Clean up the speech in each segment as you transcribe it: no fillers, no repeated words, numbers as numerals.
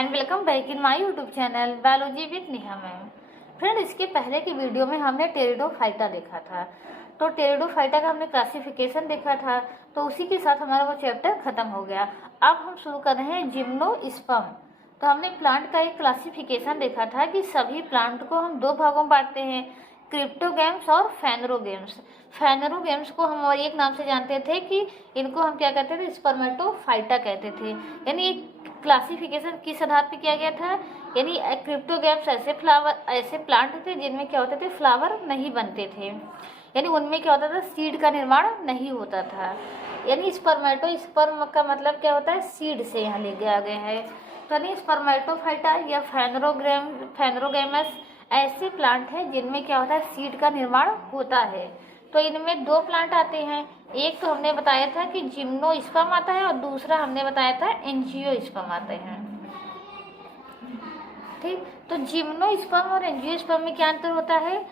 And welcome back in my YouTube channel biology with Neha ma'am. Friend, इसके पहले की video में हमने टेरिडोफाइटा देखा था। तो टेरिडोफाइटा का हमने क्लासिफिकेशन देखा था, तो उसी के साथ हमारा वो चैप्टर खत्म हो गया। अब हम शुरू कर रहे हैं जिम्नोस्पर्म। तो हमने प्लांट का एक क्लासिफिकेशन देखा था कि सभी प्लांट को हम दो भागों में बांटते हैं, क्रिप्टोगैम्स और फेनरोगैम्स। फेनरोगैम्स को हम और एक नाम से जानते थे कि इनको हम क्या कहते थे, स्पर्मेटोफाइटा कहते थे। यानी एक क्लासिफिकेशन किस आधार पे किया गया था, यानी क्रिप्टोगैम्स ऐसे प्लांट थे जिनमें क्या होते थे, फ्लावर नहीं बनते थे, यानी उनमें क्या होता था, सीड का निर्माण नहीं होता था। यानी स्पर्म का मतलब क्या होता है, सीड से यहाँ ले गया गया है। तो यानी स्पर्मेटोफाइटा या फेनरोगैमस ऐसे प्लांट हैं जिनमें क्या होता है, सीड का निर्माण होता है। तो इनमें दो प्लांट आते हैं, एक तो हमने बताया था कि जिम्नोस्पर्म आता है और दूसरा हमने बताया था एंजियोस्पर्म आते हैं। ठीक, तो जिम्नोस्पर्म और एंजियोस्पर्म में क्या अंतर होता है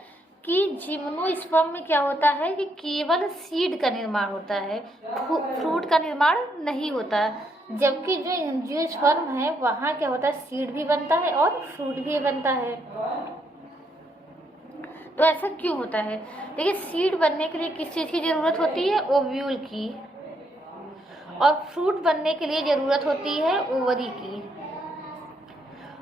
कि जिम्नोस्पर्म में क्या होता है कि केवल सीड का निर्माण होता है, फ्रूट का निर्माण नहीं होता। जबकि जो एंजियोस्पर्म है वहाँ क्या होता है, सीड भी बनता है और फ्रूट भी बनता है। तो ऐसा क्यों होता है? देखिए, सीड बनने के लिए किस चीज़ की ज़रूरत होती है, ओव्यूल की, और फ्रूट बनने के लिए ज़रूरत होती है ओवरी की।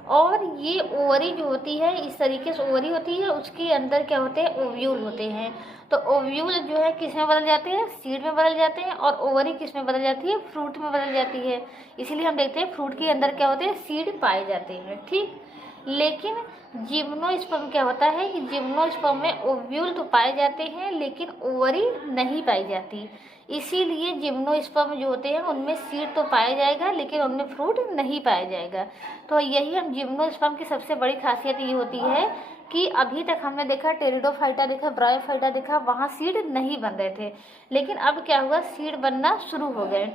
और ये ओवरी जो होती है, इस तरीके से ओवरी होती है, उसके अंदर क्या होते हैं, ओव्यूल होते हैं। तो ओव्यूल जो है किस में बदल जाते हैं, सीड में बदल जाते हैं, और ओवरी किस में बदल जाती है, फ्रूट में बदल जाती है। इसीलिए हम देखते हैं फ्रूट के अंदर क्या होते हैं, सीड पाए जाते हैं। ठीक, लेकिन जिम्नोस्पर्म क्या होता है कि जिम्नोस्पर्म में ओव्यूल तो पाए जाते हैं लेकिन ओवरी नहीं पाई जाती। इसीलिए जिम्नोस्पर्म जो होते हैं उनमें सीड तो पाया जाएगा लेकिन उनमें फ्रूट नहीं पाया जाएगा। तो यही हम जिम्नोस्पर्म की सबसे बड़ी खासियत ये होती है कि अभी तक हमने देखा, टेरिडोफाइटा देखा, ब्रायोफाइटा देखा, वहाँ सीड नहीं बन रहे थे, लेकिन अब क्या हुआ, सीड बनना शुरू हो गए।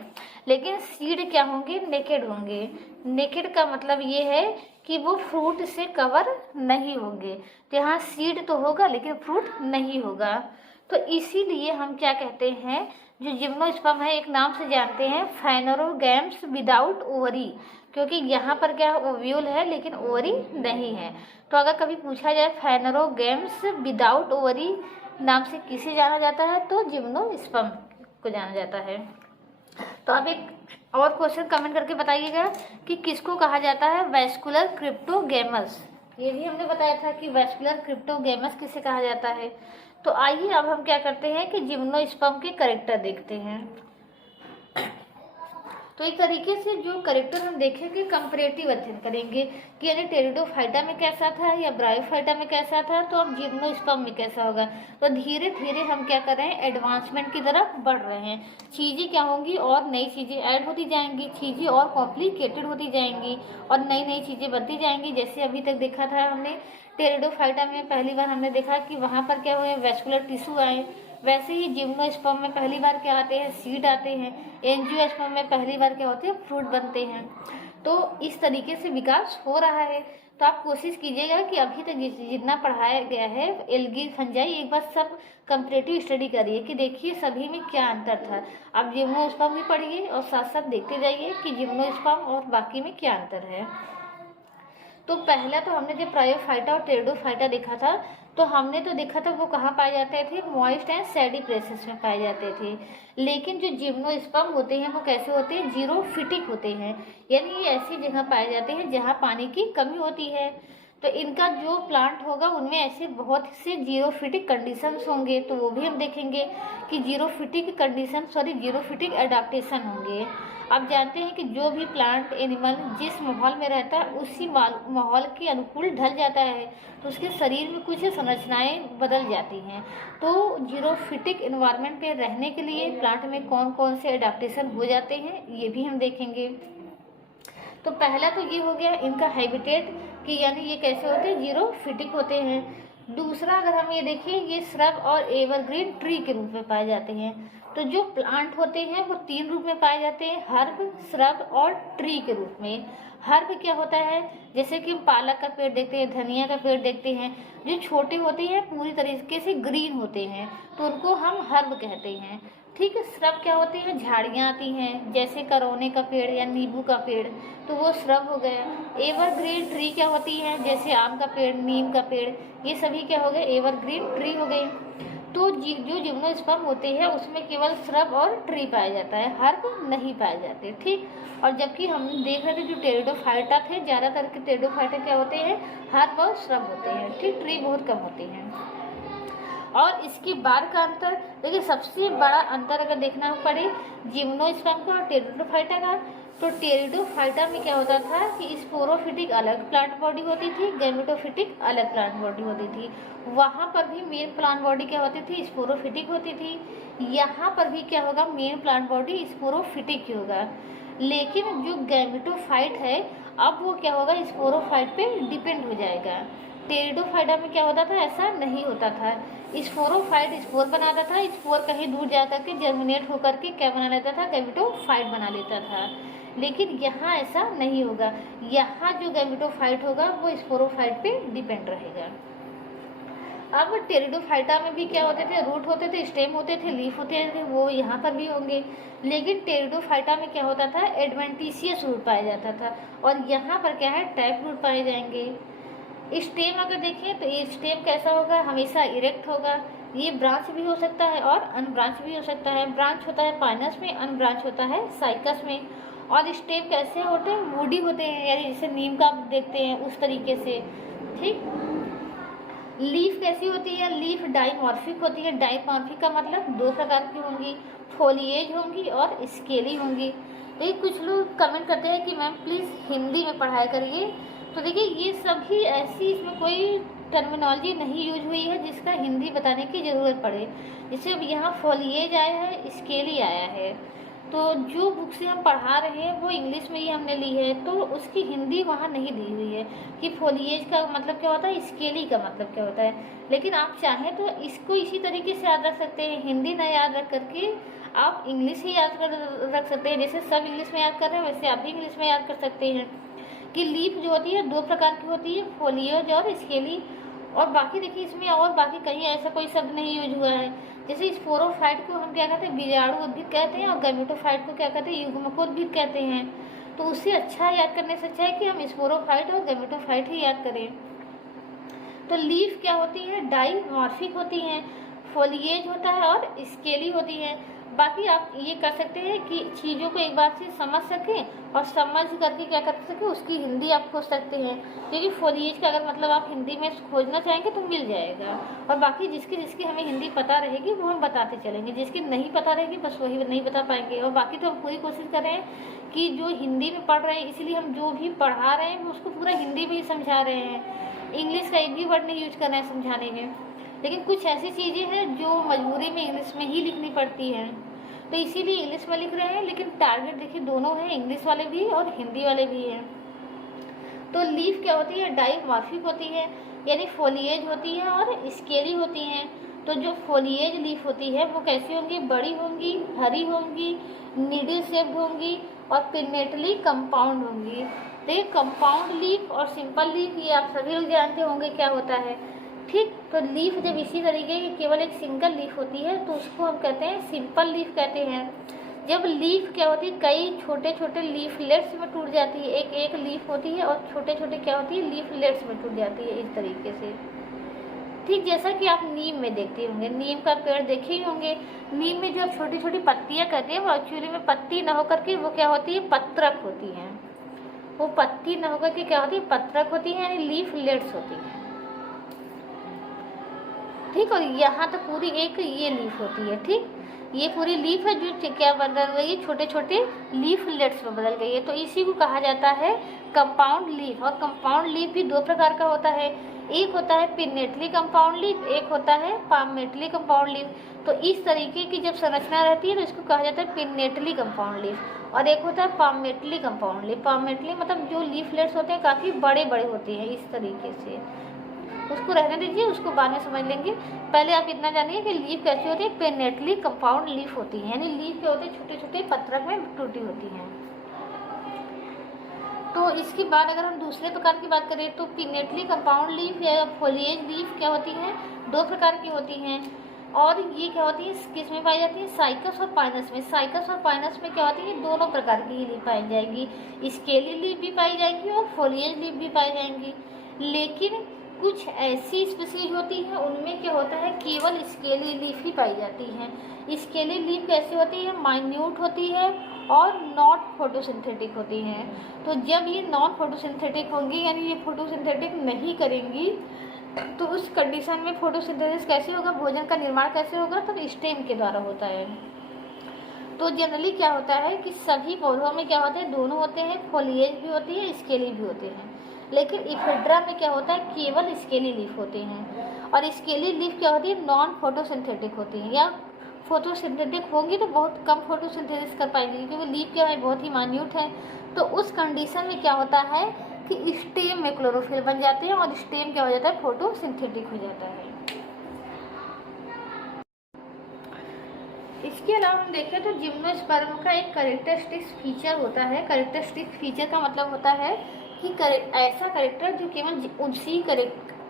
लेकिन सीड क्या होंगे, नेकेड होंगे। नेकेड का मतलब ये है कि वो फ्रूट से कवर नहीं होंगे। तो यहाँ सीड तो होगा लेकिन फ्रूट नहीं होगा। तो इसीलिए हम क्या कहते हैं, जो जिम्नोस्पर्म है एक नाम से जानते हैं फेनरोगैम्स विदाउट ओवरी, क्योंकि यहाँ पर क्या है, ओव्यूल है लेकिन ओवरी नहीं है। तो अगर कभी पूछा जाए फेनरोगैम्स विदाउट ओवरी नाम से किसे जाना जाता है, तो जिम्नोस्पर्म को जाना जाता है। तो अब एक और क्वेश्चन कमेंट करके बताइएगा कि किसको कहा जाता है, वैस्कुलर क्रिप्टोगैमस। ये भी हमने बताया था कि वैस्कुलर क्रिप्टोगैमस किसे कहा जाता है। तो आइए अब हम क्या करते हैं कि जिम्नोस्पर्म के कैरेक्टर देखते हैं। तो एक तरीके से जो कैरेक्टर हम देखेंगे, कंपैरेटिव अध्ययन करेंगे कि यानी टेरिडोफाइटा में कैसा था या ब्रायोफाइटा में कैसा था, तो अब जिम्नोस्पर्म में कैसा होगा। तो धीरे धीरे हम क्या कर रहे हैं, एडवांसमेंट की तरफ बढ़ रहे हैं। चीज़ें क्या होंगी, और नई चीज़ें ऐड होती जाएंगी, चीज़ें और कॉम्प्लिकेटेड होती जाएंगी और नई नई चीज़ें बनती जाएंगी। जैसे अभी तक देखा था हमने, टेरिडोफाइटा में पहली बार हमने देखा कि वहाँ पर क्या हुए, वैस्कुलर टिश्यू आए। वैसे ही जिम्नोस्पर्म में पहली बार क्या आते हैं, सीड आते हैं। एंजियोस्पर्म में पहली बार क्या होते हैं, फ्रूट बनते हैं। तो इस तरीके से विकास हो रहा है। तो आप कोशिश कीजिएगा कि अभी तक जितना पढ़ाया गया है, एल्गी फंजाई, एक बार सब कंपैरेटिव स्टडी करिए कि देखिए सभी में क्या अंतर था। आप जिम्नोस्पर्म भी पढ़िए और साथ साथ देखते जाइए कि जिम्नोस्पर्म और बाकी में क्या अंतर है। तो पहला तो हमने जब ब्रायोफाइटा और टेरिडोफाइटा देखा था, तो हमने तो देखा था वो कहाँ पाए जाते थे, मॉइस्ट एंड सैडी प्लेसेस में पाए जाते थे। लेकिन जो जिम्नोस्पर्म होते हैं वो कैसे होते हैं, जीरोफिटिक होते हैं, यानी ये ऐसी जगह पाए जाते हैं जहाँ पानी की कमी होती है। तो इनका जो प्लांट होगा उनमें ऐसे बहुत से जीरोफिटिक कंडीशंस होंगे, तो वो भी हम देखेंगे कि जीरोफिटिक एडाप्टेशन होंगे। आप जानते हैं कि जो भी प्लांट एनिमल जिस माहौल में रहता है उसी माहौल के अनुकूल ढल जाता है, तो उसके शरीर में कुछ संरचनाएं बदल जाती हैं। तो जीरोफिटिक एनवायरनमेंट पे रहने के लिए प्लांट में कौन कौन से एडाप्टेशन हो जाते हैं, ये भी हम देखेंगे। तो पहला तो ये हो गया इनका हैबिटेट, कि यानी ये कैसे होते हैं, जीरोफिटिक होते हैं। दूसरा अगर हम ये देखें, ये श्रब और एवरग्रीन ट्री के रूप में पाए जाते हैं। तो जो प्लांट होते हैं वो तीन रूप में पाए जाते हैं, हर्ब, श्रब और ट्री के रूप में। हर्ब क्या होता है, जैसे कि हम पालक का पेड़ देखते हैं, धनिया का पेड़ देखते हैं, जो छोटे होते हैं पूरी तरीके से ग्रीन होते हैं, तो उनको हम हर्ब कहते हैं। ठीक है। श्रब क्या होते हैं, झाड़ियाँ आती हैं, जैसे करौने का पेड़ या नींबू का पेड़, तो वो श्रब हो गया। एवरग्रीन ट्री क्या होती है, जैसे आम का पेड़, नीम का पेड़, ये सभी क्या हो गए, एवरग्रीन ट्री हो गए। तो जो जिम्नोस्पर्म होते हैं उसमें केवल श्रब और ट्री पाया जाता है, हर्ब नहीं पाए जाते, ठीक। और जबकि हम देख रहे थे जो टेरिडोफाइटा थे, ज़्यादातर के टेरिडोफाइटा क्या होते हैं, हर्ब और श्रब होते हैं, ठीक, ट्री बहुत कम होती हैं। और इसके बाद का अंतर देखिए, सबसे बड़ा अंतर अगर देखना पड़े जिम्नोस्पर्म का और टेरिडोफाइटा का, तो टेरिडोफाइटा में क्या होता था कि स्पोरोफिटिक अलग प्लांट बॉडी होती थी, गैमेटोफिटिक अलग प्लांट बॉडी होती थी। वहाँ पर भी मेन प्लांट बॉडी क्या होती थी, स्पोरोफिटिक होती थी। यहाँ पर भी क्या होगा, मेन प्लांट बॉडी स्पोरोफिटिक ही होगा। लेकिन जो गैमेटोफाइट है अब वो क्या होगा, स्पोरोफाइट पे डिपेंड हो जाएगा। टेरिडोफाइटा में क्या होता था, ऐसा नहीं होता था। स्पोरोफाइट स्पोर बनाता था, स्पोर कहीं दूर जा करके जर्मिनेट होकर के क्या बना लेता था, गैमेटोफाइट बना लेता था। लेकिन यहाँ ऐसा नहीं होगा, यहाँ जो गैमेटोफाइट होगा वो स्पोरोफाइट पे डिपेंड रहेगा। अब टेरिडोफाइटा में भी क्या होते थे, रूट होते थे, स्टेम होते थे, लीफ होते थे, वो यहाँ पर भी होंगे। लेकिन टेरिडोफाइटा में क्या होता था, एडवेंटिशियस रूट पाया जाता था, और यहाँ पर क्या है, टैप रूट पाए जाएंगे। स्टेम अगर देखें तो ये स्टेम कैसा होगा, हमेशा इरेक्ट होगा। ये ब्रांच भी हो सकता है और अनब्रांच भी हो सकता है। ब्रांच होता है पाइनस में, अनब्रांच होता है साइकस में। और स्टेम कैसे होते हैं, वुडी होते हैं, यानी जैसे नीम का आप देखते हैं उस तरीके से, ठीक। लीफ कैसी होती है, लीफ डाइमॉर्फिक होती है। डाइमॉर्फिक का मतलब दो प्रकार की होंगी, फोलिएज होंगी और स्केली होंगी। देखिए कुछ लोग कमेंट करते हैं कि मैम प्लीज़ हिंदी में पढ़ाया करिए, तो देखिए ये सभी ऐसी, इसमें कोई टर्मिनोलॉजी नहीं यूज हुई है जिसका हिंदी बताने की ज़रूरत पड़े। जैसे अब यहाँ फोलिएज आया है, स्केली आया है, तो जो बुक से हम पढ़ा रहे हैं वो इंग्लिश में ही हमने ली है, तो उसकी हिंदी वहाँ नहीं दी हुई है कि फोलिएज का मतलब क्या होता है, स्केली का मतलब क्या होता है। लेकिन आप चाहें तो इसको इसी तरीके से याद रख सकते हैं, हिंदी ना याद रख करके आप इंग्लिश ही याद रख सकते हैं। जैसे सब इंग्लिश में याद कर रहे हैं वैसे आप भी इंग्लिश में याद कर सकते हैं कि लीफ जो होती है दो प्रकार की होती है, फोलिएज और स्केली। और बाकी देखिए इसमें और बाकी कहीं ऐसा कोई शब्द नहीं यूज हुआ है। जैसे स्पोरोफाइट को हम क्या कहते हैं, बीजाणु उद्भिद कहते हैं, और गैमेटोफाइट को क्या कहते हैं, युग्मकोद्भिद कहते हैं। तो उससे अच्छा याद करने से अच्छा है कि हम स्पोरोफाइट और गैमेटोफाइट ही याद करें। तो लीफ क्या होती है, डाइमॉर्फिक होती हैं, फोलिएज होता है और स्केली होती है। बाकी आप ये कर सकते हैं कि चीज़ों को एक बार से समझ सकें और समझ करके क्या कर सकें, उसकी हिंदी आप खोज सकते हैं। क्योंकि फोलिएज का अगर मतलब आप हिंदी में खोजना चाहेंगे तो मिल जाएगा, और बाकी जिसकी हमें हिंदी पता रहेगी वो हम बताते चलेंगे, जिसकी नहीं पता रहेगी बस वही नहीं बता पाएंगे। और बाकी तो हम पूरी कोशिश कर रहे हैं कि जो हिंदी में पढ़ रहे हैं, इसलिए हम जो भी पढ़ा रहे हैं उसको पूरा हिंदी में ही समझा रहे हैं। इंग्लिश का एक भी वर्ड नहीं यूज कर रहे हैं समझाने में। लेकिन कुछ ऐसी चीज़ें हैं जो मजबूरी में इंग्लिश में ही लिखनी पड़ती हैं, तो इसीलिए इंग्लिश में लिख रहे हैं। लेकिन टारगेट देखिए दोनों हैं, इंग्लिश वाले भी और हिंदी वाले भी हैं। तो लीफ क्या होती है, डाइमॉर्फिक होती है, यानी फोलिएज होती है और स्केली होती हैं। तो जो फोलिएज लीफ होती है वो कैसी होंगी, बड़ी होंगी, हरी होंगी, नीडल शेप्ड होंगी और पिन्नेटली कंपाउंड होंगी। देखिए कंपाउंड लीफ और सिंपल लीफ ये आप सभी लोग जानते होंगे क्या होता है, ठीक। तो लीफ जब इसी तरीके की केवल एक सिंगल लीफ होती है तो उसको हम कहते हैं सिंपल लीफ कहते हैं। जब लीफ क्या होती है, कई छोटे छोटे लीफलेट्स में टूट जाती है, एक एक लीफ होती है और छोटे छोटे क्या होती है, लीफलेट्स में टूट जाती है इस तरीके से, ठीक। जैसा कि आप नीम में देखते होंगे, नीम का पेड़ देखे ही होंगे, नीम में जो छोटी छोटी पत्तियां करती है वो एक्चुअली में पत्ती न होकर के वो क्या होती है, पत्रक होती हैं। वो पत्ती न होकर के क्या होती है, पत्रक होती है, यानी लीफलेट्स होती हैं, ठीक। और यहाँ तो पूरी एक ये लीफ होती है, ठीक। ये पूरी लीफ है जो क्या बदल गई है, छोटे छोटे लीफलेट्स में बदल गई है। तो इसी को कहा जाता है कंपाउंड लीफ। और कंपाउंड लीफ भी दो प्रकार का होता है, एक होता है पिन्नेटली कंपाउंड लीफ, एक होता है पामेटली कंपाउंड लीफ। तो इस तरीके की जब संरचना रहती है तो इसको कहा जाता है पिन्नेटली कंपाउंड लीफ, और एक होता है पामेटली कंपाउंड लीफ। पामेटली मतलब जो लीफलेट्स होते हैं काफ़ी बड़े बड़े होते हैं इस तरीके से। उसको रहने दीजिए, उसको बाद में समझ लेंगे। पहले आप इतना जानिए कि लीफ कैसी होती है, पिन्नेटली कंपाउंड लीफ होती है, यानी लीफ क्या होते हैं, छोटे छोटे पत्रक में टूटी होती हैं। तो इसके बाद अगर हम दूसरे प्रकार की बात करें तो पिन्नेटली कंपाउंड लीफ या फोलिएज लीफ क्या होती है, दो प्रकार की होती हैं। और ये क्या होती है, किस में पाई जाती है, साइकस और पाइनस में। साइकस और पाइनस में क्या होती है, दोनों प्रकार की लीफ पाई जाएगी, स्केली लीफ भी पाई जाएगी और फोलिएज लीफ भी पाई जाएंगी। लेकिन कुछ ऐसी स्पीसीज होती हैं उनमें क्या होता है, केवल स्केली लीफ ही पाई जाती हैं। स्केली लीफ कैसी होती है, माइन्यूट होती है और नॉट फोटोसिंथेटिक होती हैं। तो जब ये नॉन फोटोसिंथेटिक होंगी, यानी ये फोटोसिंथेटिक नहीं करेंगी, तो उस कंडीशन में फोटोसिंथेसिस कैसे होगा, भोजन का निर्माण कैसे होगा, तो स्टेम के द्वारा होता है। तो जनरली क्या होता है कि सभी पौधों में क्या होता है, दोनों होते हैं, फोलिएज भी होती है, स्केली भी होते हैं। लेकिन इफेड्रा में क्या होता है, केवल स्केली लीफ होते हैं। और स्केली लीफ क्या होती है, नॉन फोटोसिंथेटिक होती है, या फोटोसिंथेटिक होंगी तो बहुत कम फोटोसिंथेसिस कर पाएंगी, क्योंकि लीफ क्या है, बहुत ही माइन्यूट है। तो उस कंडीशन में क्या होता है कि स्टेम में क्लोरोफिल बन जाते हैं और स्टेम क्या हो जाता है, फोटोसिंथेटिक हो जाता है। इसके अलावा हम देखें तो जिम्नोस्पर्म का एक कैरेक्टरिस्टिक फीचर होता है। कैरेक्टरिस्टिक फीचर का मतलब होता है कि ऐसा कैरेक्टर जो केवल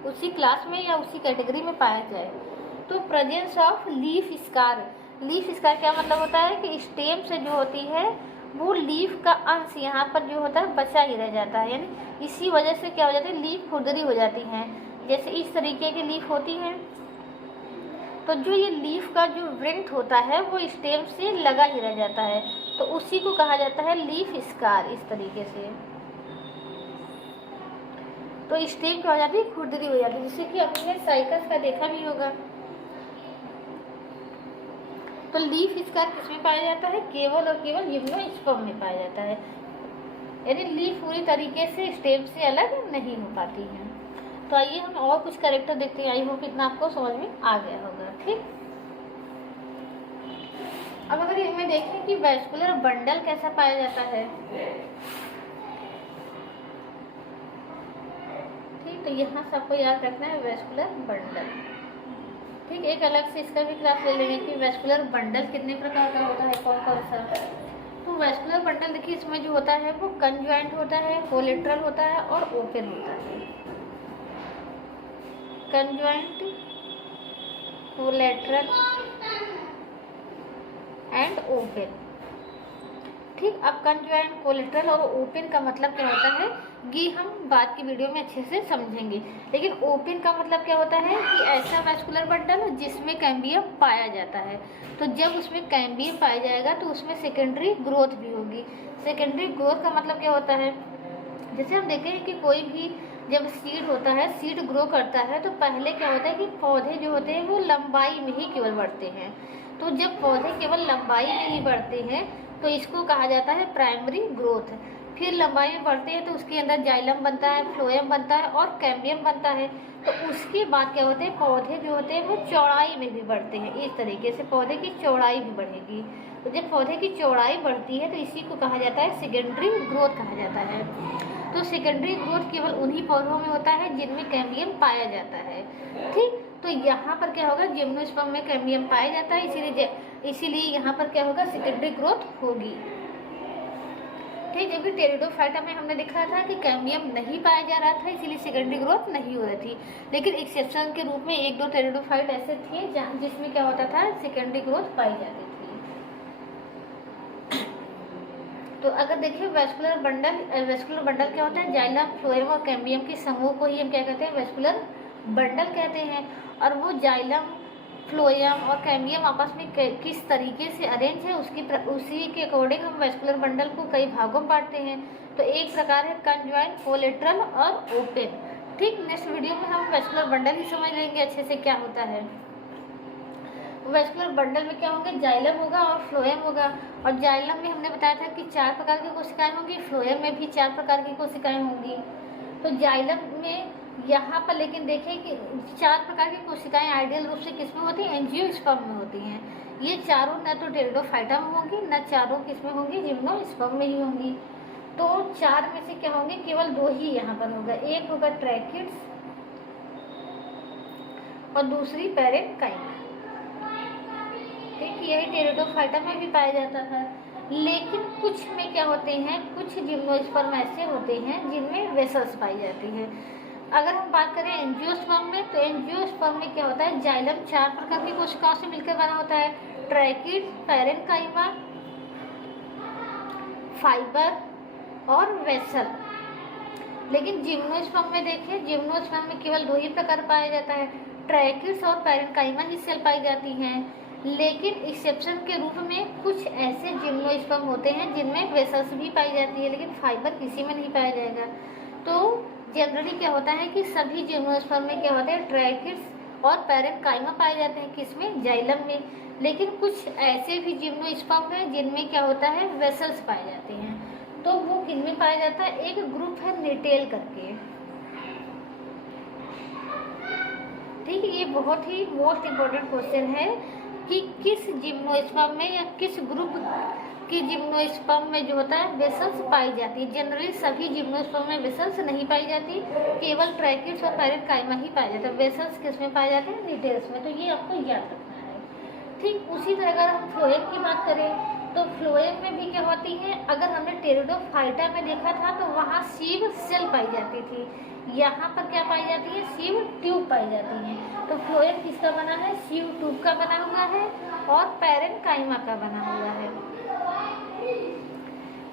उसी क्लास में या उसी कैटेगरी में पाया जाए। तो presence of leaf scar. Leaf scar क्या मतलब होता है कि स्टेम से जो होती है वो लीफ का अंश यहाँ पर जो होता है बचा ही रह जाता है, यानी इसी वजह से क्या हो जाती है, लीफ खुरदरी हो जाती हैं। जैसे इस तरीके की लीफ होती हैं, तो जो ये लीफ का जो व्रिंट होता है वो स्टेम से लगा ही रह जाता है, तो उसी को कहा जाता है लीफ स्कार। इस तरीके से तो स्टेम क्या हो जाती है, खुरदरी हो जाती है, जिससे कि हमने साइकस का देखा भी होगा। तो लीफ स्कार किसमें पाया जाता है, केवल और केवल जिम्नोस्पर्म में पाया जाता है, यानी लीफ पूरी तरीके से स्टेम से अलग नहीं हो पाती है। तो आइए हम और कुछ कैरेक्टर देखते हैं। आई होप इतना आपको समझ में आ गया होगा। ठीक, अब अगर इसमें देखें कि वैस्कुलर बंडल कैसा पाया जाता है, ठीक, तो यहाँ सबको याद रखना है वैस्कुलर बंडल। ठीक, एक अलग से इसका भी क्लास ले लेंगे कि वैस्कुलर बंडल कितने प्रकार का होता है, कौन कौन सा। तो वैस्कुलर बंडल देखिए, इसमें जो होता है वो कंज्वाइंट होता है, कोलेट्रल होता है और ओपन होता है। Conjoint, collateral and open. ठीक, अब कंज्वाइंट, कोलेट्रल और ओपन का मतलब क्या होता है ये हम बाद की वीडियो में अच्छे से समझेंगे। लेकिन ओपन का मतलब क्या होता है कि ऐसा वैस्कुलर बंडल जिसमें कैम्बियम पाया जाता है। तो जब उसमें कैम्बियम पाया जाएगा तो उसमें सेकेंडरी ग्रोथ भी होगी। सेकेंडरी ग्रोथ का मतलब क्या होता है, जैसे हम देखते हैं कि कोई भी जब सीड होता है, सीड ग्रो करता है, तो पहले क्या होता है कि पौधे जो होते हैं वो लंबाई में ही केवल बढ़ते हैं। तो जब पौधे केवल लंबाई में ही बढ़ते हैं तो इसको कहा जाता है प्राइमरी ग्रोथ। फिर लंबाई में बढ़ते हैं तो उसके अंदर जाइलम बनता है, फ्लोएम बनता है और कैम्बियम बनता है। तो उसके बाद क्या होते हैं, पौधे जो होते हैं वो चौड़ाई में भी बढ़ते हैं। इस तरीके से पौधे की चौड़ाई भी बढ़ेगी। तो जब पौधे की चौड़ाई बढ़ती है तो इसी को कहा जाता है सेकेंडरी ग्रोथ कहा जाता है। तो सेकेंडरी ग्रोथ केवल उन्हीं पौधों में होता है जिनमें कैम्बियम पाया जाता है। ठीक, तो यहाँ पर क्या होगा, जिम्नोस्पर्म में कैम्बियम पाया जाता है, इसीलिए यहाँ पर क्या होगा, सेकेंडरी ग्रोथ होगी। ठीक, जबकि टेरिडोफाइटा में हमने देखा था कि कैम्बियम नहीं पाया जा रहा था, इसीलिए सेकेंडरी ग्रोथ नहीं हो रही थी। लेकिन एक्सेप्शन के रूप में एक दो टेरिडोफाइट ऐसे थे जिसमें क्या होता था, सेकेंडरी ग्रोथ पाई जाती थी। तो अगर देखिए वैस्कुलर बंडल क्या होता है, जाइलम, फ्लोएम और कैम्बियम के समूह को ही हम क्या कहते हैं, वैस्कुलर बंडल कहते हैं। और वो जाइलम, फ्लोएम और कैम्बियम आपस में किस तरीके से अरेंज है उसी के अकॉर्डिंग हम वैस्कुलर बंडल को कई भागों में बांटते हैं। तो एक प्रकार है कंज्वाइंट, कोलेट्रल और ओपन। ठीक, नेक्स्ट वीडियो में हम वैस्कुलर बंडल ही समझ लेंगे अच्छे से क्या होता है। वैस्कुलर बंडल में क्या होंगे, जाइलम होगा और फ्लोएम होगा। और जाइलम में हमने बताया था कि 4 प्रकार की कोशिकाएं होंगी, फ्लोएम में भी 4 प्रकार की कोशिकाएं होंगी। तो जाइलम में यहाँ पर लेकिन देखें कि 4 प्रकार की कोशिकाएं आइडियल रूप से किसमें होती हैं, एंजियोस्पर्म में होती हैं। ये चारों न तो टेरिडोफाइटा में होंगी, न चारों किसमें होंगी, जिम्नोस्पर्म में ही होंगी। तो 4 में से क्या होंगे, केवल 2 ही यहाँ पर होगा। एक होगा ट्रैकिड्स और दूसरी पैरेन्काइमा। ठीक, यही टेरिडोफाइटा में भी पाया जाता था। लेकिन कुछ में क्या होते हैं, कुछ जिम्नोस्पर्म ऐसे होते हैं जिनमें वेसल्स पाई जाती है। अगर हम बात करें एंजियोस्पर्म में, तो एंजियोस्पर्म में क्या होता है, जाइलम 4 प्रकार की कोशिकाओं से मिलकर बना होता है, ट्रैकिड, पैरेन्काइमा, फाइबर और वेसल। लेकिन जिम्नोस्पर्म में देखें, जिम्नोस्पर्म में केवल 2 ही प्रकार पाया जाता है, ट्रैकिड्स और पैरेन्काइमा ही सेल पाई जाती हैं। लेकिन एक्सेप्शन के रूप में कुछ ऐसे जिम्नोस्पर्म होते हैं जिनमें वेसल्स भी पाई जाती है, लेकिन फाइबर किसी में नहीं पाया जाएगा। तो जनरली क्या होता है कि सभी जिम्नोस्पर्म में क्या होता है, ट्रैकिड्स और पैरेन्काइमा पाए जाते हैं, किसमें, जाइलम में। लेकिन कुछ ऐसे भी जिम्नोस्पर्म हैं जिनमें क्या होता है, वेसल्स पाए जाते हैं। तो वो किनमें पाया जाता है, एक ग्रुप है निटेल करके। ठीक है, ये बहुत ही मोस्ट इम्पोर्टेंट क्वेश्चन है कि किस जिम्नोस्पर्म में या किस ग्रुप की जिम्नोस्पर्म में जो होता है वेसल्स पाई जाती है। जनरली सभी जिम्नोस्पर्म में वेसल्स नहीं पाई जाती, केवल ट्रैकिड्स और पैरेन्काइमा ही पाया जाता है। वेसल्स किस में पाए जाते हैं, निटेल्स में। तो ये आपको याद रखना है। ठीक उसी तरह अगर हम फ्लोएम की बात करें तो फ्लोएम में भी क्या होती है, अगर हमने टेरिडोफाइटा में देखा था तो वहाँ सीव सेल पाई जाती थी, यहाँ पर क्या पाई जाती है, सीव ट्यूब पाई जाती है। तो फ्लोएम किसका बना है, सीव ट्यूब का बना हुआ है और पैरेन्काइमा का बना हुआ है।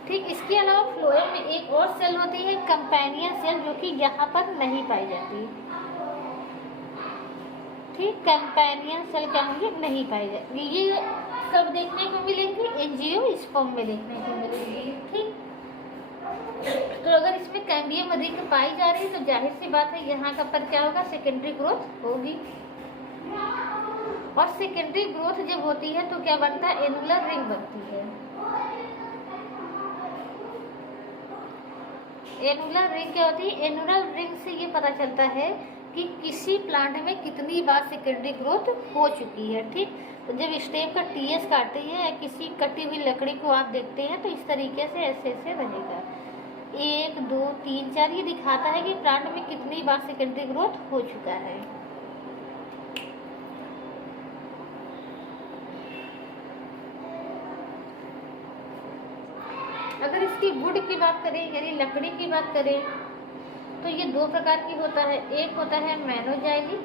ठीक, इसके अलावा फ्लोएम में एक और सेल होती है कंपेनियन सेल, जो कि यहाँ पर नहीं पाई जाती। ठीक, कंपेनियन सेल क्या होंगे, नहीं पाई जाती। ये कब देखने को मिलेंगी, एंजियोस्पर्म में देखने को मिलेंगी। ठीक, तो अगर इसमें कैम्बियम रिंग पाई जा रही है तो जाहिर सी बात है यहाँ का पर क्या होगा, सेकेंडरी ग्रोथ होगी। और सेकेंडरी ग्रोथ जब होती है तो क्या बनता है, एनुलर रिंग बनती है। एनुलर रिंग क्या होती है, एनुलर रिंग से ये पता चलता है कि किसी प्लांट में कितनी बार सेकेंडरी ग्रोथ हो चुकी है। ठीक, तो जब स्टेम का टीएस काटते हैं या किसी कटी हुई लकड़ी को आप देखते हैं तो इस तरीके से ऐसे ऐसे रहेगा, 1 2 3 4, ये दिखाता है कि प्लांट में कितनी बार सेकेंडरी ग्रोथ हो चुका है। अगर इसकी वुड की बात करें यानी लकड़ी की बात करें तो ये 2 प्रकार की होता है, एक होता है मैनोजाइलिक,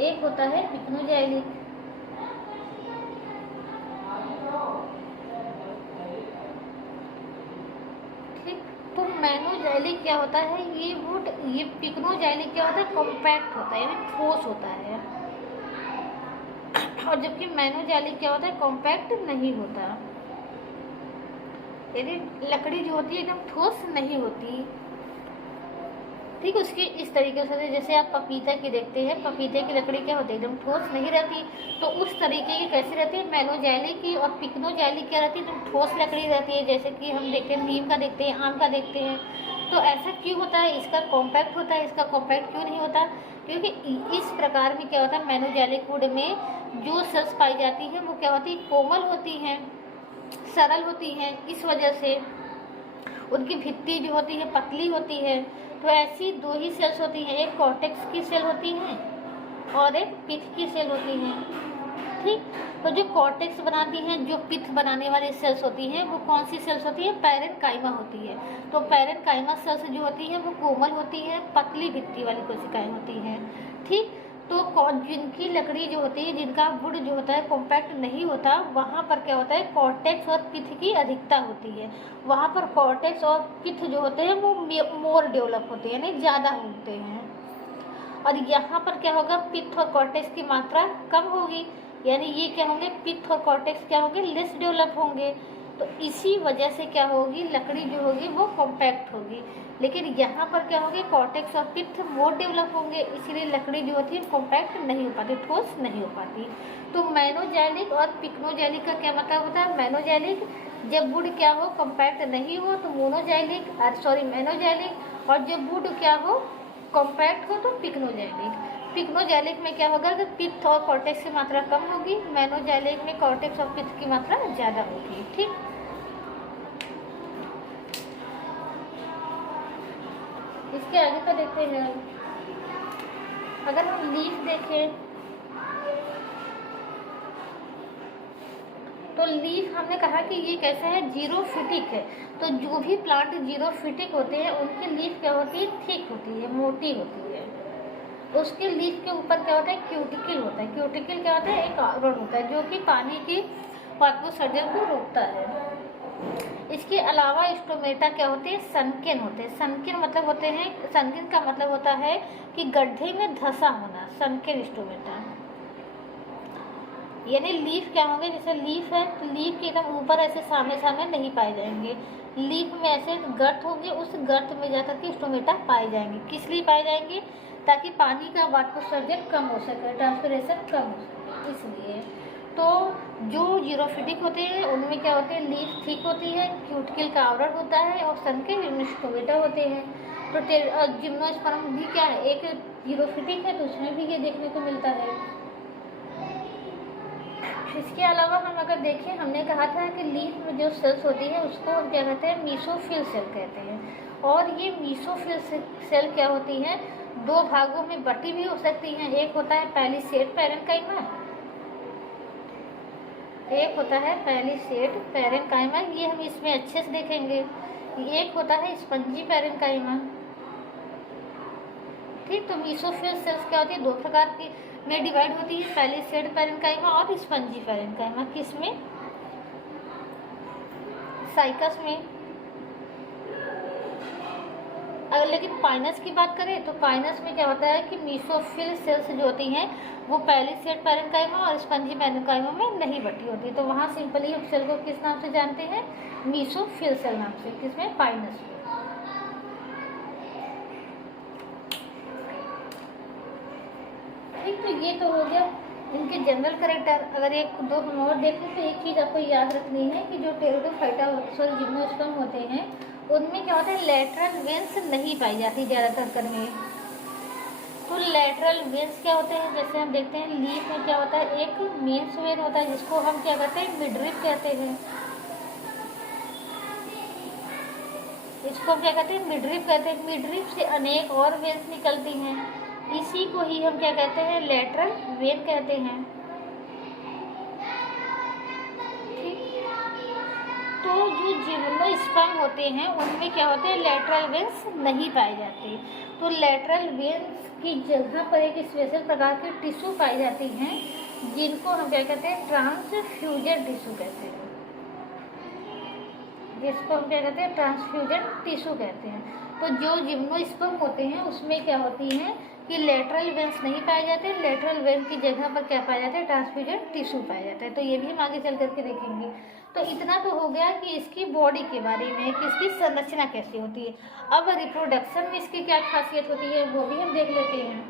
एक होता है पिक्नोजाइलिक। ठीक, तो मैनोजाइलिक क्या होता है, ये वुड, ये पिक्नोजाइलिक क्या होता है, कॉम्पैक्ट होता है यानी ठोस होता है। और जबकि मैनोजाइलिक क्या होता है, कॉम्पैक्ट नहीं होता, यानी लकड़ी जो होती है एकदम ठोस नहीं होती। ठीक, उसकी इस तरीके से जैसे आप पपीता की देखते हैं, पपीते की लकड़ी क्या होती है, एकदम ठोस नहीं रहती, तो उस तरीके की कैसी रहती है, मैनोजाइलिक की। और पिक्नोजाइलिक क्या रहती है, एकदम ठोस लकड़ी रहती है, जैसे कि हम देखते हैं नीम का देखते हैं, आम का देखते हैं। तो ऐसा क्यों होता है, इसका कॉम्पैक्ट होता है, इसका कॉम्पैक्ट क्यों नहीं होता, क्योंकि इस प्रकार में क्या होता है, मैनोजाइलिक वुड में जो सेल्स पाई जाती हैं वो क्या होती है, कोमल होती हैं, सरल होती हैं, इस वजह से उनकी भित्ति जो होती है पतली होती है। तो ऐसी 2 ही सेल्स होती हैं, एक कॉर्टेक्स की सेल होती है और एक पिथ की सेल होती है। ठीक, तो जो कॉर्टेक्स बनाती हैं, जो पिथ बनाने वाली सेल्स होती हैं, वो कौन सी सेल्स होती है, पैरेन्काइमा होती है। तो पैरेन्काइमा सेल्स जो होती है वो कोमल होती है, पतली भित्ति वाली कोशिकाएं होती हैं। ठीक, तो जिनकी लकड़ी जो होती है, जिनका वुड जो होता है कॉम्पैक्ट नहीं होता, वहाँ पर क्या होता है, कॉर्टेक्स और पिथ की अधिकता होती है। वहाँ पर कॉर्टेक्स और पिथ जो होते हैं वो मोर डेवलप होते हैं, यानी ज़्यादा होते हैं। और यहाँ पर क्या होगा, पिथ और कॉर्टेक्स की मात्रा कम होगी, यानी ये क्या होंगे, पिथ और कॉर्टेक्स क्या होंगे, लेस डेवलप होंगे। तो इसी वजह से क्या होगी, लकड़ी जो होगी वो कॉम्पैक्ट होगी। लेकिन यहाँ पर क्या होगी, कॉर्टेक्स और पिथ मोर डेवलप होंगे, इसीलिए लकड़ी जो होती है कॉम्पैक्ट नहीं हो पाती, ठोस नहीं हो पाती। तो मैनोजाइलिक और पिक्नोजाइलिक का क्या मतलब होता है, मैनोजाइलिक जब वुड क्या हो, कॉम्पैक्ट नहीं हो तो मैनोजाइलिक, और जब वुड क्या हो, कॉम्पैक्ट हो तो पिक्नोजाइलिक। पिक्नोजाइलिक में क्या होगा कि पिथ और कॉर्टेक्स की मात्रा कम होगी, मैनोजाइलिक में कॉर्टेक्स और पिथ की मात्रा ज़्यादा होगी। ठीक, इसके आगे का देखते हैं। अगर हम लीफ देखें तो लीफ हमने कहा कि ये कैसा है, जीरोफिटिक है। तो जो भी प्लांट जीरोफिटिक होते हैं उनकी लीफ क्या होती है, थिक होती है, मोटी होती है। उसके लीफ के ऊपर क्या होता है, क्यूटिकल होता है। क्यूटिकल क्या होता है, एक आवरण होता है जो कि पानी की वाष्पोत्सर्जन को रोकता है। इसके अलावा स्टोमेटा क्या होते हैं, सनकिन होते हैं। सनकिन मतलब होते हैं, सनकिन का मतलब होता है कि गड्ढे में धंसा होना, सनकिन स्टोमेटा। यानी लीफ क्या होंगे, जैसे लीफ है तो लीफ के एकदम ऊपर ऐसे सामने सामने नहीं पाए जाएंगे, लीफ में ऐसे गर्त होंगे, उस गर्त में जाकर के स्टोमेटा पाए जाएंगे। किस लिए पाए जाएंगे, ताकि पानी का वाष्पोत्सर्जन कम हो सके, ट्रांसपिरेशन कम हो सके, इसलिए। तो जो जीरोफिटिक होते हैं उनमें क्या होते हैं, लीफ थिक होती है, क्यूटिकल का आवरण होता है और सन के स्टोमेटा होते हैं। तो जिम्नोस्पर्म भी क्या है, एक जीरोफिटिक है तो उसमें भी ये देखने को मिलता है। इसके अलावा हम अगर देखें, हमने कहा था कि लीफ में जो सेल्स होती है उसको हम क्या कहते हैं, मीसोफिल सेल कहते हैं। और ये मीसोफिल सेल क्या होती हैं, दो भागों में बटी भी हो सकती हैं। एक होता है पैलिसेड पैरेन्काइमा, एक होता है पैलिसेड पैरेन्काइमा, ये हम इसमें अच्छे से देखेंगे। एक होता है स्पंजी पैरेन्काइमा। ठीक, तो मीसोफिल सेल्स क्या होती है, दो प्रकार की में डिवाइड होती है, पैलिसेड पैरेन्काइमा और स्पंजी पैरेन्काइमा। किसमें, साइकस में। अगर लेकिन पाइनस की बात करें तो पाइनस में क्या होता है कि मीसोफिल सेल्स जो होती हैं वो पैलिसेड पैरेन्काइमा और स्पंजी पैरेन्काइमा में नहीं बटी होती, तो वहाँ सिंपली हम सेल को किस नाम से जानते हैं, मीसोफिल सेल नाम से। किसमें, पाइनस में। ठीक, तो ये तो हो गया इनके जनरल कैरेक्टर। अगर एक दो हम और देखें तो एक चीज़ आपको याद रखनी है कि जो टेरिडोफाइटा सॉरी जिम्नोस्पर्म होते हैं उनमें क्या होता है, लेटरल वेन्स नहीं पाई जाती ज़्यादातर कर में। तो लेटरल वेन्स क्या होते हैं, जैसे हम देखते हैं लीफ में क्या होता है, एक मेन्स वेन होता है जिसको हम क्या कहते हैं, मिडरिप कहते हैं। इसको हम क्या कहते हैं, मिडरिप कहते हैं। मिडरिप से अनेक और वेन्स निकलती हैं, इसी को ही हम क्या कहते हैं, लेटरल वेन कहते हैं। तो जो जिम्नोस्पर्म होते हैं उनमें क्या होते हैं, लेटरल वेन्स नहीं पाए जाते। तो लेटरल वेन्स की जगह पर एक स्पेशल प्रकार की टिश्यू पाई जाती हैं जिनको हम क्या कहते हैं, ट्रांसफ्यूजन टिश्यू कहते हैं। जिसको हम क्या कहते हैं, ट्रांसफ्यूजन टिश्यू कहते हैं। तो जो जिम्नोस्पर्म होते हैं उसमें क्या होती हैं कि लेटरल वेन्स नहीं पाए जाते, लेटरल वेन की जगह पर क्या पाया जाता है, ट्रांसफ्यूजन टिश्यू पाया जाता है। तो ये भी हम आगे चल करके देखेंगे। तो इतना तो हो गया कि इसकी बॉडी के बारे में, कि इसकी संरचना कैसी होती है। अब रिप्रोडक्शन में इसकी क्या खासियत होती है वो भी हम देख लेते हैं।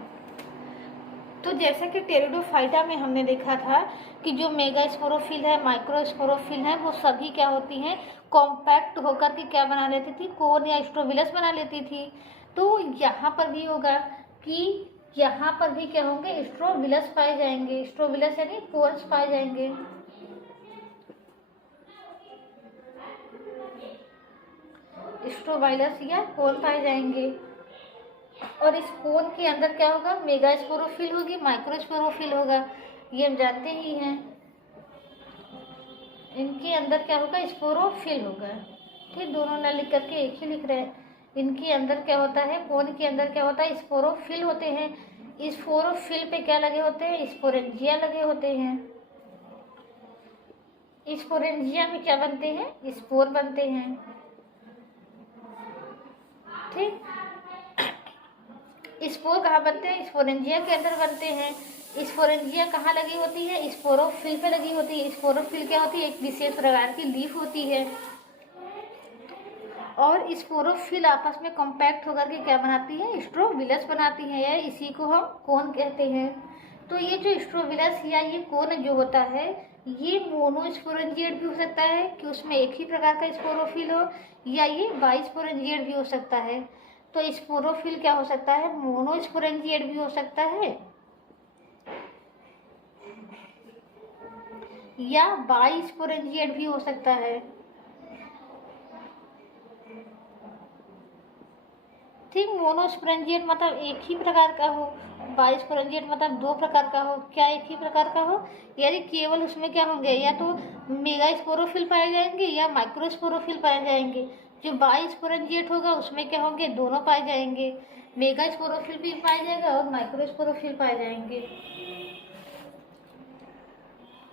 तो जैसा कि टेरिडोफाइटा में हमने देखा था कि जो मेगास्पोरोफिल है, माइक्रोस्पोरोफिल है, वो सभी क्या होती हैं, कॉम्पैक्ट होकर के क्या बना लेती थी, कोन या स्ट्रोबिलस बना लेती थी। तो यहाँ पर भी होगा कि यहाँ पर भी क्या होंगे, स्ट्रोबिलस पाए जाएंगे। स्ट्रोबिलस यानी कोन्स पाए जाएंगे। स्ट्रोबाइलस या कोन पाए जाएंगे। और इस कोन के अंदर क्या होगा, मेगास्पोरोफिल होगी, माइक्रोस्पोरोफिल होगा, ये हम जानते ही हैं। इनके अंदर क्या होगा, स्पोरोफिल होगा। ठीक, दोनों ना लिख करके एक ही लिख रहे हैं। इनके अंदर क्या होता है, कोन के अंदर क्या होता है, स्पोरोफिल होते हैं। स्पोरोफिल पे क्या लगे होते हैं, स्पोरेंजिया लगे होते हैं। स्पोरेंजिया में क्या बनते हैं, स्पोर बनते हैं। ठीक, स्पोर कहाँ बनते हैं, स्पोरेंजिया के अंदर बनते हैं। स्पोरेंजिया कहाँ लगी होती है, स्पोरोफिल पे लगी होती है। स्पोरोफिल क्या होती है, एक विशेष प्रकार की लीफ होती है। और स्पोरोफिल आपस में कॉम्पैक्ट होकर के क्या बनाती है, स्ट्रोबिलस बनाती है, या इसी को हम कोन कहते हैं। तो ये जो स्ट्रोबिलस या ये कोन जो होता है, ये मोनोस्पोरेंजिएट भी हो सकता है कि उसमें एक ही प्रकार का स्पोरोफिल हो, या ये बाइस्पोरेंजिएट भी हो सकता है। तो स्पोरोफिल क्या हो सकता है, मोनोस्पोरेंजिएट भी हो सकता है या बाइस्पोरेंजिएट भी हो सकता है। ठीक, मोनोस्पोरेंजिएट मतलब एक ही प्रकार का हो, बाइस्पोरेंजिएट मतलब दो प्रकार का हो। क्या एक ही प्रकार का हो? यानी केवल उसमें क्या होंगे, या तो मेगास्पोरोफिल पाए जाएंगे या माइक्रोस्पोरोफिल पाए जाएंगे। जो बाइस्पोरेंजिएट होगा उसमें क्या होंगे, दोनों पाए जाएंगे, मेगास्पोरोफिल भी पाया जाएगा और माइक्रोस्पोरोफिल पाए जाएंगे।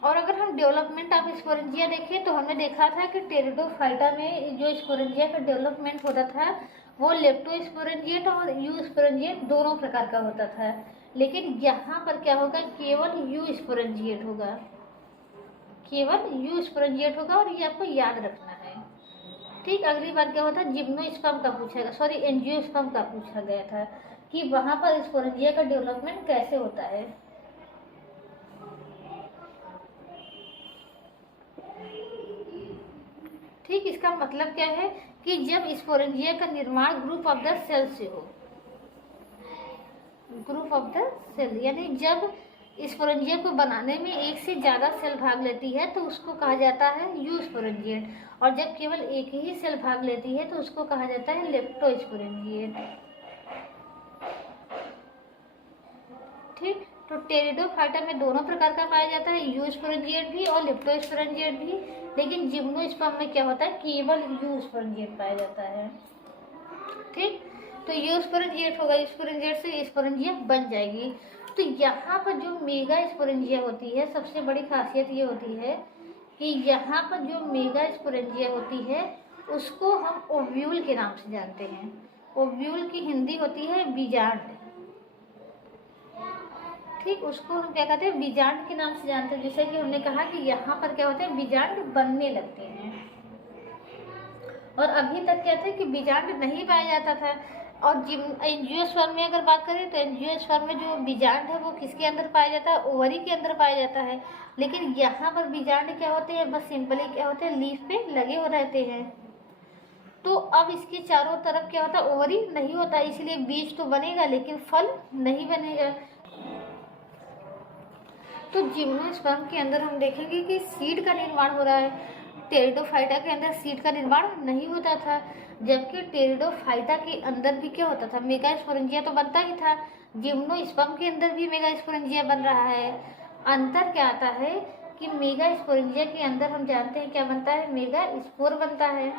और अगर हम डेवलपमेंट ऑफ स्पोरेंजिया देखें तो हमने देखा था कि टेरिडोफाइटा में जो स्पोरेंजिया का डेवलपमेंट होता था वो लेप्टोस्पोरेंजिएट और यूस्पोरेंजिएट दोनों प्रकार का होता था। लेकिन यहाँ पर क्या होगा, केवल यूस्पोरेंजिएट होगा, केवल यूस्पोरेंजिएट होगा, और ये आपको याद रखना है। ठीक, अगली बार क्या होता है, जिम्नोस्पर्म का पूछा गया, सॉरी एंजियोस्पर्म का पूछा गया था कि वहाँ पर स्पोरेंजिया का डेवलपमेंट कैसे होता है। ठीक, इसका मतलब क्या है कि जब स्पोरेंजिया का निर्माण ग्रुप ऑफ द सेल से हो, ग्रुप ऑफ द सेल, यानी जब स्पोरेंजिया को बनाने में एक से ज़्यादा सेल भाग लेती है तो उसको कहा जाता है यूस्पोरेंजिएट, और जब केवल एक ही सेल भाग लेती है तो उसको कहा जाता है लेप्टोस्पोरेंजिएट। ठीक, तो टेरिडोफाइटा में दोनों प्रकार का पाया जाता है, यूस्पोरेंजिएट भी और लेप्टोस्पोरेंजिएट भी। लेकिन जिम्नोस्पर्म में क्या होता है, केवल यूस्पोरेंजिएट पाया जाता है। ठीक, तो यूस्पोरेंजिएट होगा, यूस्पोरेंजिएट से स्पोरेंजिया बन जाएगी। तो यहाँ पर जो मेगा स्पोरेंजिया होती है, सबसे बड़ी खासियत ये होती है कि यहाँ पर जो मेगा स्पोरेंजिया होती है उसको हम ओव्यूल के नाम से जानते हैं। ओव्यूल की हिंदी होती है बीजांड। ठीक, उसको हम क्या कहते हैं, बीजांड के नाम से जानते हैं। जैसे कि हमने कहा कि यहाँ पर क्या होता है, बीजांड बनने लगते हैं, और अभी तक क्या था कि बीजांड नहीं पाया जाता था। और एंजियोस्पर्म में अगर बात करें तो एंजियोस्पर्म में जो बीजांड है वो किसके अंदर पाया जाता है, ओवरी के अंदर पाया जाता है। लेकिन यहाँ पर बीजांड क्या होते हैं, बस सिंपली क्या होते हैं, लीफ पे लगे हो रहते हैं। तो अब इसके चारों तरफ क्या होता है, ओवरी नहीं होता, इसलिए बीज तो बनेगा लेकिन फल नहीं बनेगा। तो जिम्नोस्पर्म के अंदर हम देखेंगे कि सीड का निर्माण हो रहा है। टेरिडोफाइटा के अंदर सीड का निर्माण नहीं होता था, जबकि टेरिडोफाइटा के अंदर भी क्या होता था, मेगास्पोरेंजिया तो बनता ही था। जिम्नोस्पर्म के अंदर भी मेगास्पोरेंजिया बन रहा है। अंतर क्या आता है कि मेगास्पोरेंजिया के अंदर हम जानते हैं क्या बनता है, मेगास्पोर बनता है।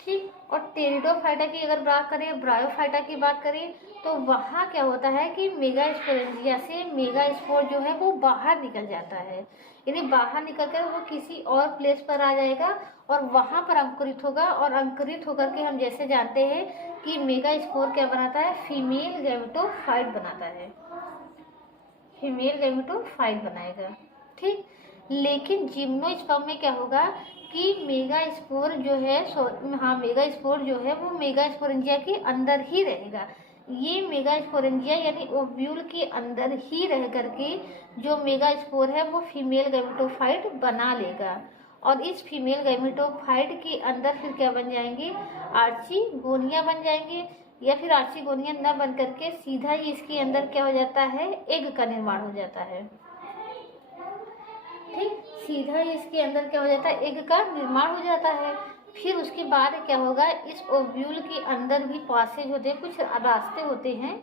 ठीक, और टेरिडोफाइटा की अगर बात करें, ब्रायोफाइटा की बात करें, तो वहाँ क्या होता है कि मेगास्पोरेंजिया से मेगास्पोर जो है वो बाहर निकल जाता है, यानी बाहर निकल कर वो किसी और प्लेस पर आ जाएगा और वहाँ पर अंकुरित होगा। और अंकुरित होकर के हम जैसे जानते हैं कि मेगास्पोर क्या बनाता है, फीमेल गैमेटोफाइट बनाता है, फीमेल गैमेटोफाइट बनाएगा। ठीक, लेकिन जिम्नोस्पर्म में क्या होगा कि मेगास्पोर जो है, मेगास्पोर जो है वो मेगास्पोरेंजिया के अंदर ही रहेगा। ये मेगास्पोरेंजिया यानी ओव्यूल के अंदर ही रह करके जो मेगास्पोर है वो फीमेल गैमेटोफाइट बना लेगा, और इस फीमेल गैमेटोफाइट के अंदर फिर क्या बन जाएंगे, आर्चिगोनिया बन जाएंगे। या फिर आर्चिगोनिया न बन करके सीधा ही इसके अंदर क्या हो जाता है, एग का निर्माण हो जाता है। ठीक, सीधा ही इसके अंदर क्या हो जाता है, एग का निर्माण हो जाता है। फिर उसके बाद क्या होगा, इस ओव्यूल के अंदर भी पासेज होते हैं, कुछ रास्ते होते हैं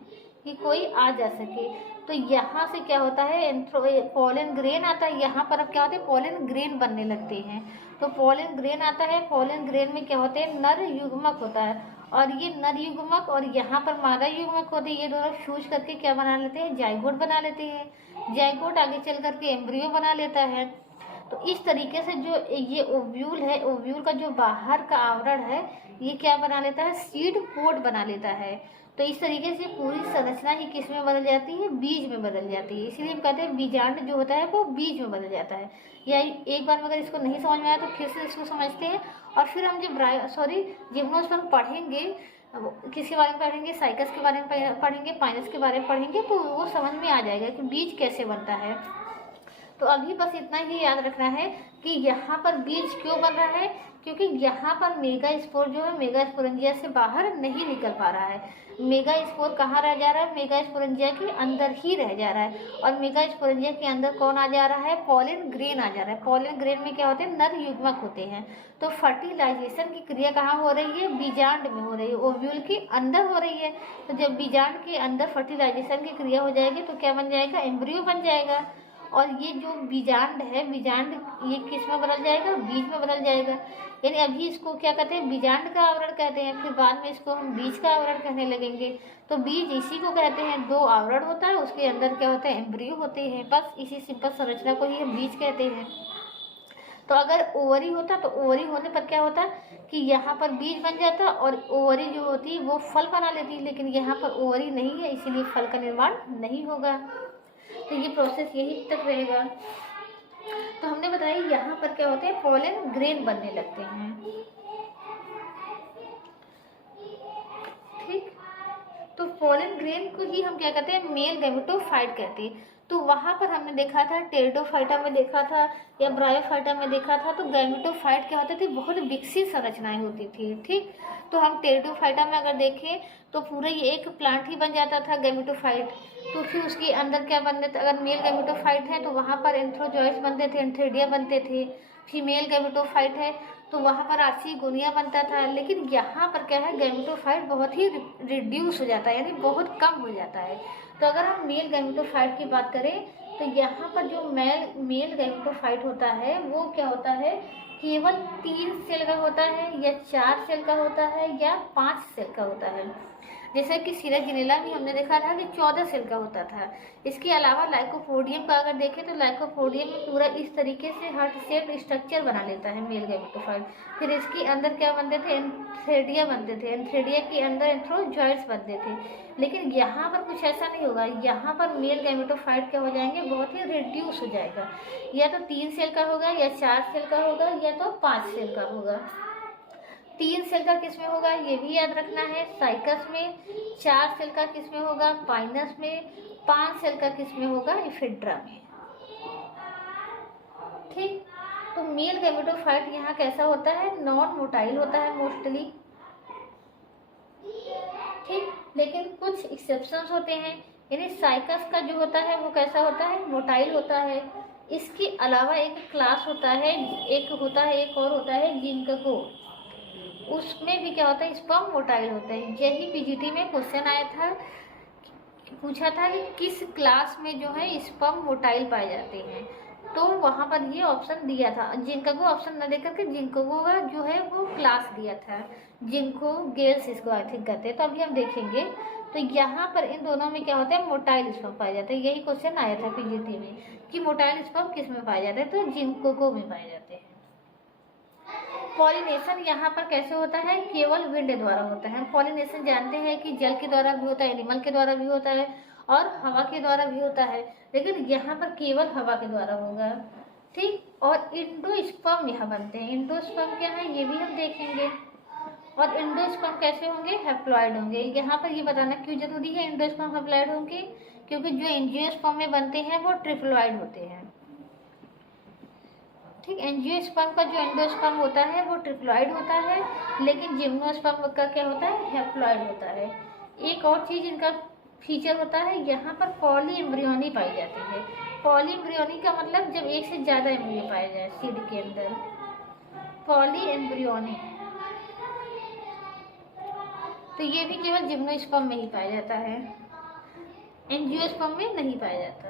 कि कोई आ जा सके। तो यहाँ से क्या होता है, पोलन ग्रेन आता है। यहाँ पर अब क्या होता है, पोलन ग्रेन बनने लगते हैं। तो पोलन ग्रेन आता है, पोलन ग्रेन में क्या होते हैं, नर युग्मक होता है, और ये नर युग्मक और यहाँ पर मादा युग्मक होते हैं, ये दोनों फ्यूज करके क्या बना लेते हैं, जाइगोट बना लेते हैं। जाइगोट आगे चल करके एम्ब्रियो बना लेता है। तो इस तरीके से जो ये ओव्यूल है, ओव्यूल का जो बाहर का आवरण है ये क्या बना लेता है, सीड पोड बना लेता है। तो इस तरीके से पूरी संरचना ही किस में बदल जाती है, बीज में बदल जाती है। इसीलिए हम कहते हैं बीजांड जो होता है वो बीज में बदल जाता है। या एक बार में अगर इसको नहीं समझ में आया तो फिर से इसको समझते हैं। और फिर हम जब जिम्नोस्पर्म पढ़ेंगे, किसी बारे में पढ़ेंगे, साइकस के बारे में पढ़ेंगे, पाइनस के बारे में पढ़ेंगे, तो वो समझ में आ जाएगा कि बीज कैसे बनता है। तो अभी बस इतना ही याद रखना है कि यहाँ पर बीज क्यों बन रहा है, क्योंकि यहाँ पर मेगास्पोर जो है मेगास्पोरेंजिया से बाहर नहीं निकल पा रहा है। मेगास्पोर कहाँ रह जा रहा है, मेगास्पोरेंजिया के अंदर ही रह जा रहा है। और मेगास्पोरेंजिया के अंदर कौन आ जा रहा है, पॉलन ग्रेन आ जा रहा है। पॉलन ग्रेन में क्या होते हैं, नर युग्मक होते हैं। तो फर्टिलाइजेशन की क्रिया कहाँ हो रही है, बीजांड में हो रही है, ओव्यूल के अंदर हो रही है। तो जब बीजांड के अंदर फर्टिलाइजेशन की क्रिया हो जाएगी तो क्या बन जाएगा, एम्ब्रियो बन जाएगा। और ये जो बीजांड है, बीजांड ये किस में बदल जाएगा, बीज में बदल जाएगा। यानी अभी इसको क्या कहते हैं, बीजांड का आवरण कहते हैं, फिर बाद में इसको हम बीज का आवरण कहने लगेंगे। तो बीज इसी को कहते हैं, दो आवरण होता है, उसके अंदर क्या होता है, एम्ब्रियो होते हैं। बस इसी सिंपल संरचना को ही हम बीज कहते हैं। तो अगर ओवरी होता तो ओवरी होने पर क्या होता कि यहाँ पर बीज बन जाता और ओवरी जो होती वो फल बना लेती, लेकिन यहाँ पर ओवरी नहीं है, इसीलिए फल का निर्माण नहीं होगा। तो ये प्रोसेस यही तक रहेगा। तो हमने बताया यहाँ पर क्या होते हैं, पॉलन ग्रेन बनने लगते हैं। ठीक, तो पॉलन ग्रेन को ही हम क्या कहते हैं, मेल गैमेटोफाइट कहते हैं। तो वहाँ पर हमने देखा था, टेरिडोफाइटा में देखा था या ब्रायोफाइटा में देखा था, तो गैमेटोफाइट क्या होते थे, बहुत विकसित संरचनाएं होती थी। ठीक, तो हम टेरिडोफाइटा में अगर देखें तो पूरा ये एक प्लांट ही बन जाता था गैमेटोफाइट। तो फिर उसके अंदर क्या बनते थे, अगर मेल गैमेटोफाइट है तो वहाँ पर एंथ्रोजॉइट्स बनते थे, एंथ्रेडिया बनते थे। फीमेल गैमेटोफाइट है तो वहाँ पर आर्चिगोनिया बनता था। लेकिन यहाँ पर क्या है, गैमेटोफाइट बहुत ही रिड्यूस हो जाता है, यानी बहुत कम हो जाता है। तो अगर हम मेल गैमेटोफाइट की बात करें तो यहाँ पर जो मेल गैमेटोफाइट होता है वो क्या होता है, केवल 3 सेल का होता है या 4 सेल का होता है या 5 सेल का होता है। जैसे कि सीराजिनेला भी हमने देखा था कि 14 सेल का होता था। इसके अलावा लाइकोपोडियम का अगर देखें तो लाइकोपोडियम में पूरा इस तरीके से हार्ट शेप स्ट्रक्चर बना लेता है मेल गैमेटोफाइट। फिर इसके अंदर क्या बनते थे, एंथ्रेडिया बनते थे, एंथ्रेडिया के अंदर एंथ्रोजॉइट्स बनते थे। लेकिन यहाँ पर कुछ ऐसा नहीं होगा, यहाँ पर मेल गैमेटोफाइट क्या हो जाएंगे, बहुत ही रिड्यूस हो जाएगा। या तो 3 सेल का होगा या 4 सेल का होगा या तो 5 सेल का होगा। 3 सेल का किस में होगा ये भी याद रखना है, साइकस में। 4 सेल का किस में होगा, पाइनस में। 5 सेल का किस में होगा, इफिड्रा में। ठीक, तो मेल गैमेटोफाइट यहाँ कैसा होता है, नॉन मोटाइल होता है मोस्टली। ठीक, लेकिन कुछ एक्सेप्शंस होते हैं, यानी साइकस का जो होता है वो कैसा होता है, मोटाइल होता है। इसके अलावा एक क्लास होता है, एक और होता है जिंकगो, उसमें भी क्या होता है, स्पर्म मोटाइल होता है। यही पीजीटी में क्वेश्चन आया था, पूछा था कि किस क्लास में जो है स्पर्म मोटाइल पाए जाते हैं, तो वहाँ पर ये ऑप्शन दिया था। जिंकगो ऑप्शन न देकर के जिंकगो का जो है वो क्लास दिया था, जिंको गेल्स इसको आई थिंक कहते हैं। तो अभी हम देखेंगे तो यहाँ पर इन दोनों में क्या होता है, मोटाइल स्पर्म पाया जाता है। यही क्वेश्चन आया था पीजीटी में कि मोटाइल स्पर्म किस में पाए जाते हैं, तो जिंकगो में पाए जाते हैं। पॉलिनेशन यहाँ पर कैसे होता है, केवल विंड द्वारा होता है। पॉलिनेशन जानते हैं कि जल के द्वारा भी होता है, एनिमल के द्वारा भी होता है और हवा के द्वारा भी होता है, लेकिन यहाँ पर केवल हवा के द्वारा होगा। ठीक, और इंडोस्पर्म यहाँ बनते हैं। इंडोस्पर्म क्या है ये भी हम देखेंगे। और इंडोस्पर्म कैसे होंगे, हैप्लॉइड होंगे। यहाँ पर ये बताना क्यों जरूरी है इंडोस्पर्म हैप्लॉइड होंगे, क्योंकि जो एंजियोस्पर्म में बनते हैं वो ट्रिप्लॉइड होते हैं। ठीक, एंजियोस्पर्म का जो एंडोस्पर्म होता है वो ट्रिप्लॉइड होता है, लेकिन जिम्नोस्पर्म का क्या होता है, हैप्लॉइड होता है। एक और चीज इनका फीचर होता है, यहाँ पर पॉली एम्ब्रियोनी पाई जाती है। पॉली एम्ब्रियोनी का मतलब जब एक से ज्यादा एम्ब्रियो पाया जाए सीड के अंदर, पॉली एम्ब्रियोनी। तो ये भी केवल जिम्नोस्पर्म में ही पाया जाता है, एंजियोस्पर्म में नहीं पाया जाता।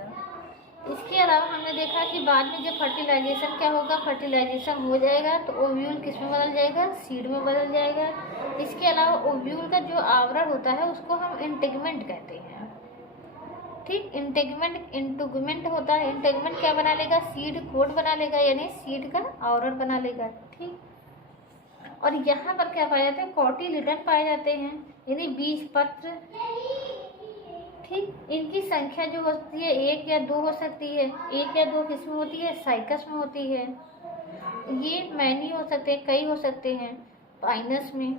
इसके अलावा हमने देखा कि बाद में जब फर्टिलाइजेशन क्या होगा, फर्टिलाइजेशन हो जाएगा तो ओव्यूल किस में बदल जाएगा, सीड में बदल जाएगा। इसके अलावा ओव्यूल का जो आवरण होता है उसको हम इंटेगमेंट कहते हैं। ठीक, इंटेगमेंट होता है। इंटेगमेंट क्या बना लेगा, सीड कोट बना लेगा, यानी सीड का आवरण बना लेगा। ठीक, और यहाँ पर क्या पाए जाते हैं, कॉटिलिडन पाए जाते हैं, यानी बीज पत्र। ठीक, इनकी संख्या जो होती है 1 या 2 हो सकती है। 1 या 2 किस में होती है, साइकस में होती है। ये मैनी हो सकते हैं, कई हो सकते हैं पाइनस में।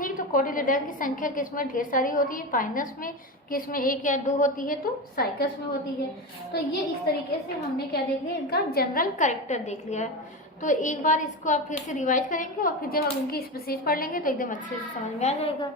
ठीक, तो कोटिलेडन की संख्या किसमें ढेर सारी होती है? फाइनस में, किसमें 1 या 2 होती है? तो साइकस में होती है। तो ये इस तरीके से हमने क्या देख लिया, इनका जनरल कैरेक्टर देख लिया। तो एक बार इसको आप फिर से रिवाइज करेंगे और फिर जब हम इनकी स्पीशीज पढ़ लेंगे तो एकदम अच्छे से समझ में आ जाएगा।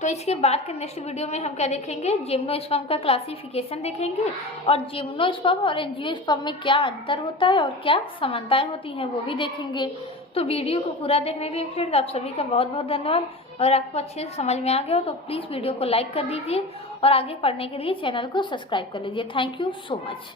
तो इसके बाद के नेक्स्ट वीडियो में हम क्या देखेंगे, जिम्नोस्पर्म का क्लासिफिकेशन देखेंगे और जिम्नोस्पर्म और एंजियोस्पर्म में क्या अंतर होता है और क्या समानताएं होती हैं वो भी देखेंगे। तो वीडियो को पूरा देखने के लिए फ्रेंड्स आप सभी का बहुत बहुत धन्यवाद। अगर आपको अच्छे से समझ में आ गया हो तो प्लीज़ वीडियो को लाइक कर दीजिए और आगे पढ़ने के लिए चैनल को सब्सक्राइब कर लीजिए। Thank you so much.